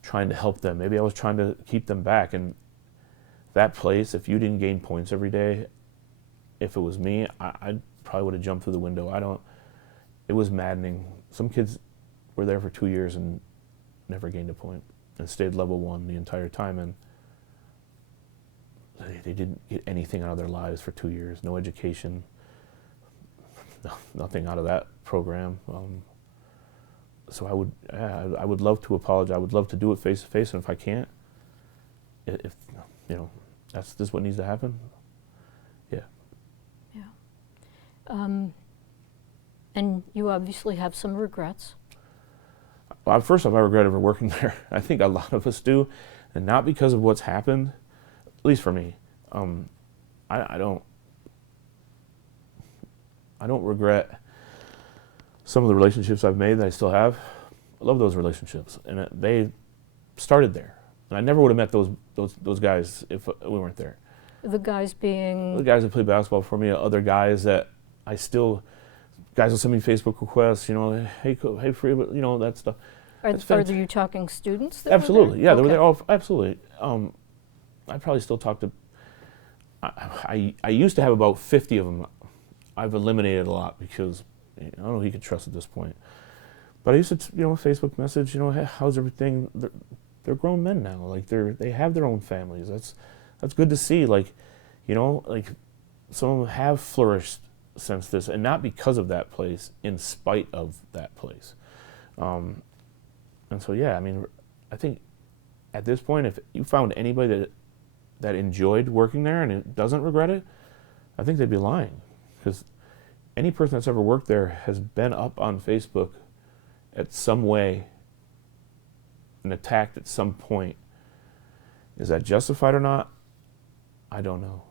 trying to help them. Maybe I was trying to keep them back, and that place, if you didn't gain points every day, if it was me, I probably would have jumped through the window. It was maddening. Some kids were there for 2 years and never gained a point and stayed level 1 the entire time, and they didn't get anything out of their lives for 2 years. No education, nothing out of that program. So I would love to apologize. I would love to do it face to face, and if I can't, if this is what needs to happen. Yeah. Yeah. And you obviously have some regrets. Well, first off, I regret ever working there. I think a lot of us do, and not because of what's happened, at least for me. I don't regret some of the relationships I've made that I still have. I love those relationships, and they started there. And I never would have met those guys if we weren't there. The guys being? The guys that play basketball for me, other guys that I still, guys will send me Facebook requests, hey, free, but that stuff. Are you talking students? Absolutely, yeah, okay. they were there. Oh, absolutely. I probably still talk to. I used to have about 50 of them. I've eliminated a lot because I don't know who you can trust at this point. But I used to, Facebook message, hey, how's everything? They're grown men now. Like they have their own families. That's good to see. Like some of them have flourished since this, and not because of that place, in spite of that place. And so yeah, I think at this point, if you found anybody that enjoyed working there and it doesn't regret it, I think they'd be lying, because any person that's ever worked there has been up on Facebook at some way and attacked at some point. Is that justified or not? I don't know.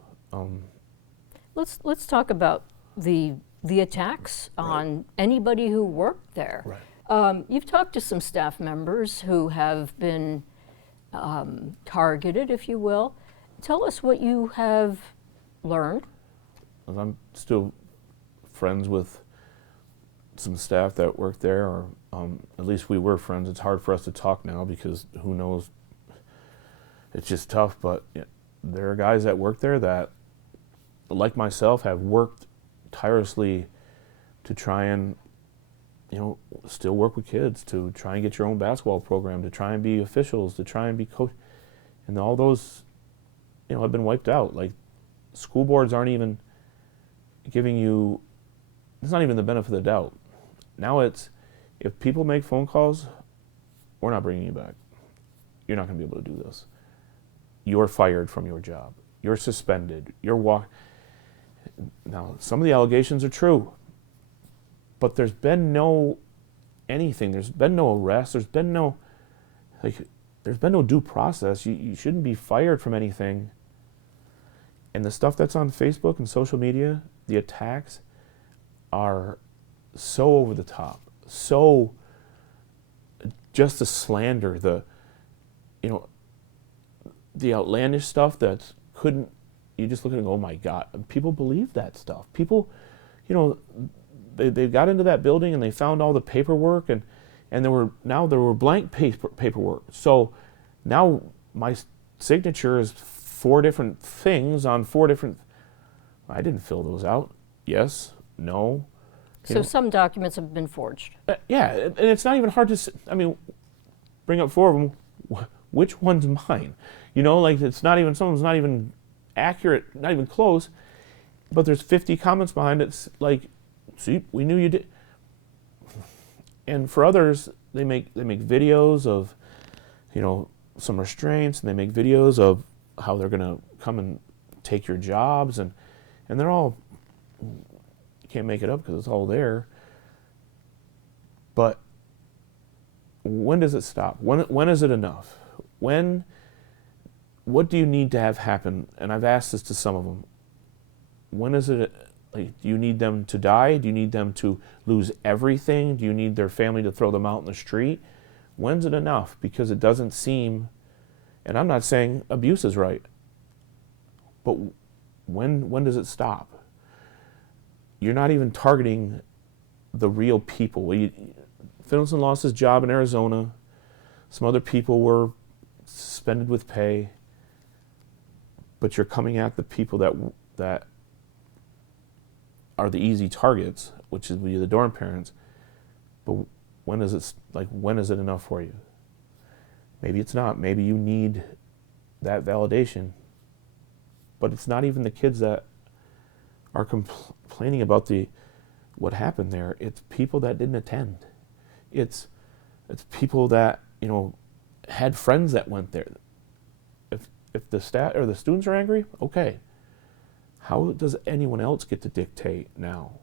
Let's talk about the attacks on anybody who worked there. Right. You've talked to some staff members who have been targeted, if you will. Tell us what you have learned. I'm still friends with some staff that work there, or at least we were friends. It's hard for us to talk now because who knows? It's just tough, but there are guys that work there that, like myself, have worked tirelessly to try and still work with kids, to try and get your own basketball program, to try and be officials, to try and be coach, and all those have been wiped out. Like, school boards aren't even giving you, it's not even the benefit of the doubt. Now it's, if people make phone calls, we're not bringing you back. You're not going to be able to do this. You're fired from your job. You're suspended. Now, some of the allegations are true, but there's been no anything. There's been no arrest. There's been no due process. You shouldn't be fired from anything. And the stuff that's on Facebook and social media, the attacks, are so over the top, so just the slander, the outlandish stuff that couldn't, you just look at it and go, oh my God, and people believe that stuff. People, they got into that building and they found all the paperwork, and there were blank paperwork. So now my signature is 4 different things on 4 different, I didn't fill those out. Yes, no. So some documents have been forged. Yeah, and it's not even hard to, bring up 4 of them. Which one's mine? It's not even, someone's not even accurate, not even close, but there's 50 comments behind it. It's like, see, we knew you did. And for others, they make videos of, some restraints, and they make videos of how they're going to come and take your jobs, and they're all, you can't make it up because it's all there. But when does it stop? When is it enough? What do you need to have happen? And I've asked this to some of them. When is it, do you need them to die? Do you need them to lose everything? Do you need their family to throw them out in the street? When's it enough? Because it doesn't seem, and I'm not saying abuse is right, but when does it stop? You're not even targeting the real people. Finlayson lost his job in Arizona. Some other people were suspended with pay. But you're coming at the people that are the easy targets, which is the dorm parents. But when is it enough for you? Maybe it's not. Maybe you need that validation. But it's not even the kids that are complaining about what happened there. It's people that didn't attend. It's people that, had friends that went there. If the staff or the students are angry, okay. How does anyone else get to dictate now?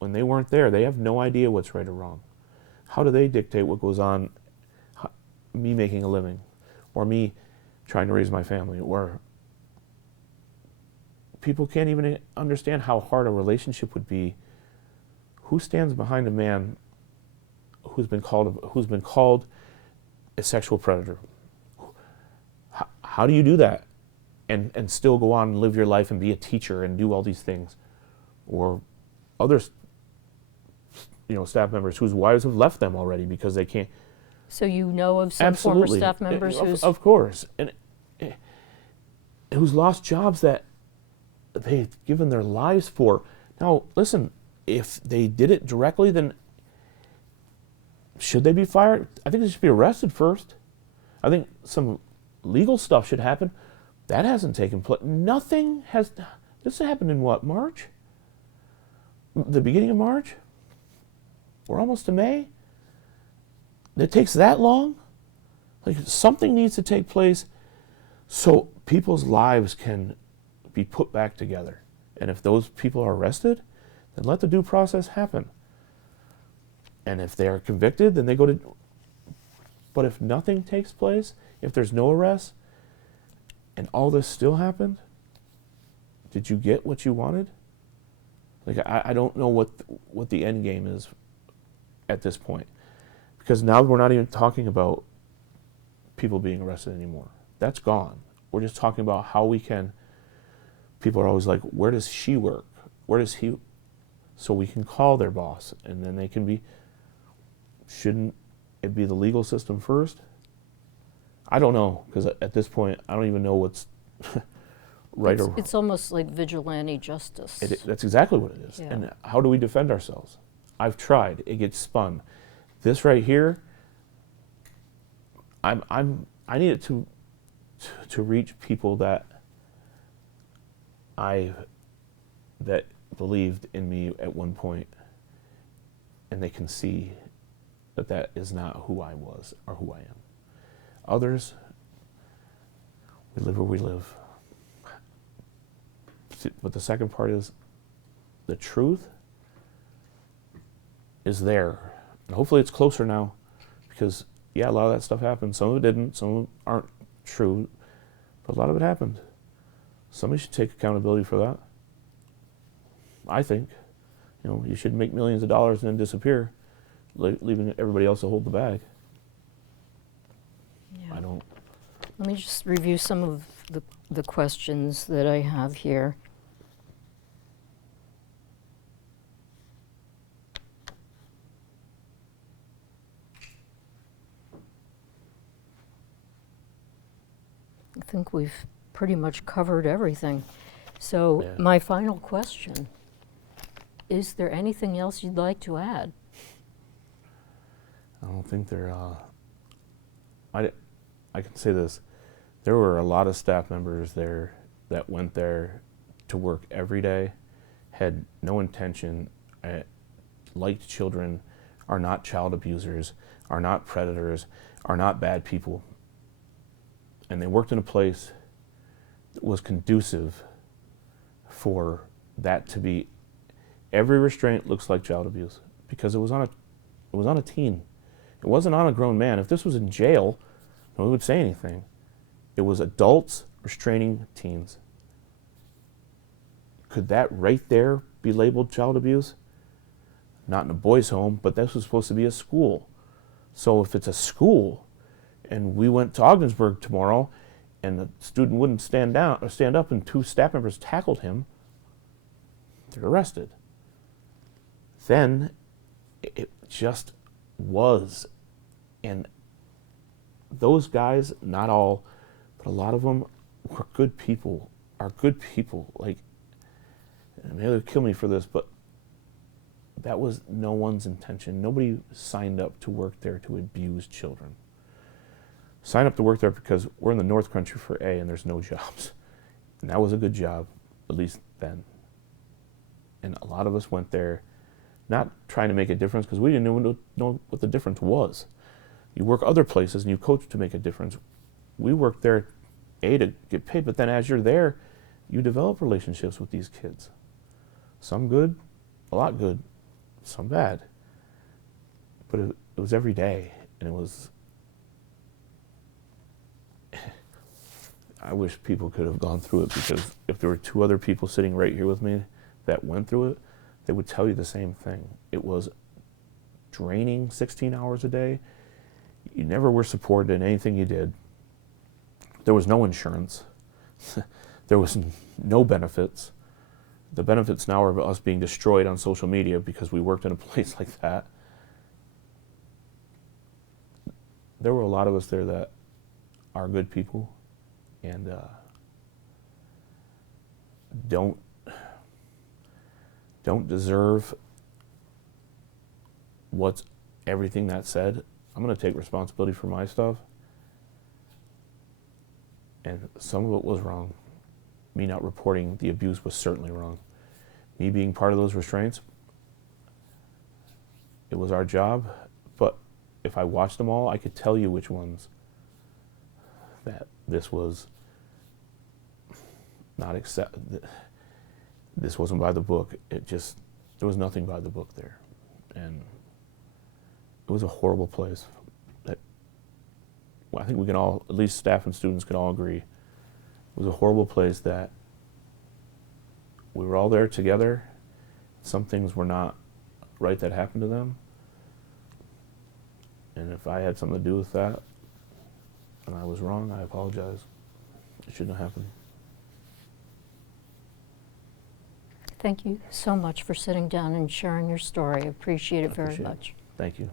When they weren't there, they have no idea what's right or wrong. How do they dictate what goes on, me making a living, or me trying to raise my family, or people can't even understand how hard a relationship would be. Who stands behind a man who's been called a sexual predator? How do you do that and still go on and live your life and be a teacher and do all these things? Or others, staff members whose wives have left them already because they can't. So you know of some Absolutely. former staff members who's... Of course. And who's lost jobs that they've given their lives for. Now, listen, if they did it directly, then should they be fired? I think they should be arrested first. I think some legal stuff should happen. That hasn't taken place. Nothing has. This happened in what, March? The beginning of March? We're almost to May? It takes that long? Like, something needs to take place so people's lives can be put back together. And if those people are arrested, then let the due process happen. And if they are convicted, then they go to... But if nothing takes place, if there's no arrest, and all this still happened, did you get what you wanted? Like, I don't know what the end game is at this point. Because now we're not even talking about people being arrested anymore. That's gone. We're just talking about how we can... People are always like, where does she work? Where does he... So we can call their boss, and then they can be... Shouldn't it be the legal system first? I don't know, because at this point, I don't even know what's right or wrong. It's almost like vigilante justice. That's exactly what it is. Yeah. And how do we defend ourselves? I've tried. It gets spun. This right here, I need it to reach people that believed in me at one point, and they can see that is not who I was or who I am. Others, we live where we live. But the second part is the truth is there. And hopefully it's closer now, because, yeah, a lot of that stuff happened. Some of it didn't. Some of it aren't true. But a lot of it happened. Somebody should take accountability for that. I think. You shouldn't make millions of dollars and then disappear, leaving everybody else to hold the bag. Yeah. I don't. Let me just review some of the questions that I have here. I think we've pretty much covered everything. So Yeah. my final question, is there anything else you'd like to add? I don't think there. I can say this. There were a lot of staff members there that went there to work every day, had no intention, liked children, are not child abusers, are not predators, are not bad people. And they worked in a place that was conducive for that to be. Every restraint looks like child abuse because it was on a teen. It wasn't on a grown man. If this was in jail, no one would say anything. It was adults restraining teens. Could that right there be labeled child abuse? Not in a boys' home, but this was supposed to be a school. So if it's a school, and we went to Ogdensburg tomorrow, and the student wouldn't stand up, and two staff members tackled him, they're arrested. Then it just was. And those guys, not all, but a lot of them were good people, are good people. Like, and maybe they'll kill me for this, but that was no one's intention. Nobody signed up to work there to abuse children. Signed up to work there because we're in the North Country for A and there's no jobs. And that was a good job, at least then. And a lot of us went there not trying to make a difference because we didn't know what the difference was. You work other places and you coach to make a difference. We worked there, A, to get paid, but then as you're there, you develop relationships with these kids. Some good, a lot good, some bad. But it was every day, and it was... I wish people could have gone through it, because if there were two other people sitting right here with me that went through it, they would tell you the same thing. It was draining, 16 hours a day. You never were supported in anything you did. There was no insurance. There was no benefits. The benefits now are us being destroyed on social media because we worked in a place like that. There were a lot of us there that are good people and don't deserve what's everything that said. I'm going to take responsibility for my stuff. And some of it was wrong. Me not reporting the abuse was certainly wrong. Me being part of those restraints, it was our job. But if I watched them all, I could tell you which ones that this was not this wasn't by the book. It just, there was nothing by the book there. And it was a horrible place. I think we can all, at least staff and students can all agree, it was a horrible place that we were all there together. Some things were not right that happened to them. And if I had something to do with that, and I was wrong, I apologize. It shouldn't have happened. Thank you so much for sitting down and sharing your story. I appreciate it very Appreciate it. much. Thank you.